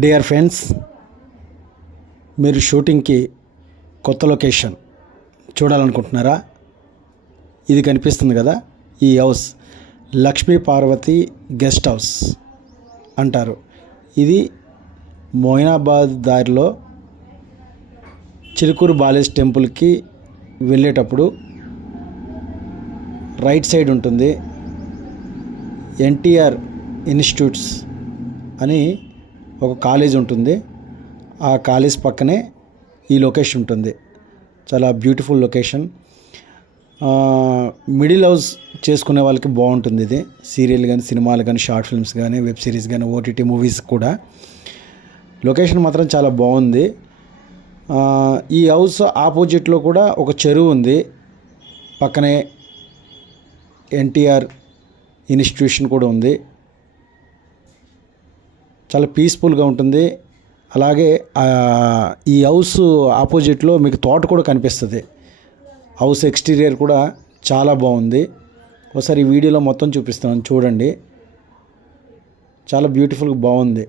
Dear friends, మీరు షూటింగ్కి కొత్త లొకేషన్ చూడాలనుకుంటున్నారా? ఇది కనిపిస్తుంది కదా, ఈ house Lakshmi Parvathi guest house అంటారు. ఇది మొయినాబాద్ దారిలో చిలుకూరు బాలేజ్ టెంపుల్కి వెళ్ళేటప్పుడు రైట్ సైడ్ ఉంటుంది. ఎన్టీఆర్ ఇన్స్టిట్యూట్స్ అని ఒక కాలేజ్ ఉంటుంది. ఆ కాలేజ్ పక్కనే ఈ లొకేషన్ ఉంటుంది. చాలా బ్యూటిఫుల్ లొకేషన్. మిడిల్ హౌస్ చేసుకునే వాళ్ళకి బాగుంటుంది. ఇది సీరియల్ కానీ, సినిమాలు కానీ, షార్ట్ ఫిల్మ్స్ కానీ, వెబ్ సిరీస్ కానీ, ఓటీటీ మూవీస్ కూడా. లొకేషన్ మాత్రం చాలా బాగుంది. ఈ హౌస్ ఆపోజిట్లో కూడా ఒక చెరువు ఉంది. పక్కనే ఎన్టీఆర్ ఇన్స్టిట్యూషన్ కూడా ఉంది. చాలా పీస్ఫుల్గా ఉంటుంది. అలాగే ఈ హౌస్ ఆపోజిట్లో మీకు తోట కూడా కనిపిస్తుంది. హౌస్ ఎక్స్టీరియర్ కూడా చాలా బాగుంది. ఒకసారి ఈ వీడియోలో మొత్తం చూపిస్తున్నాను, చూడండి. చాలా బ్యూటిఫుల్గా బాగుంది.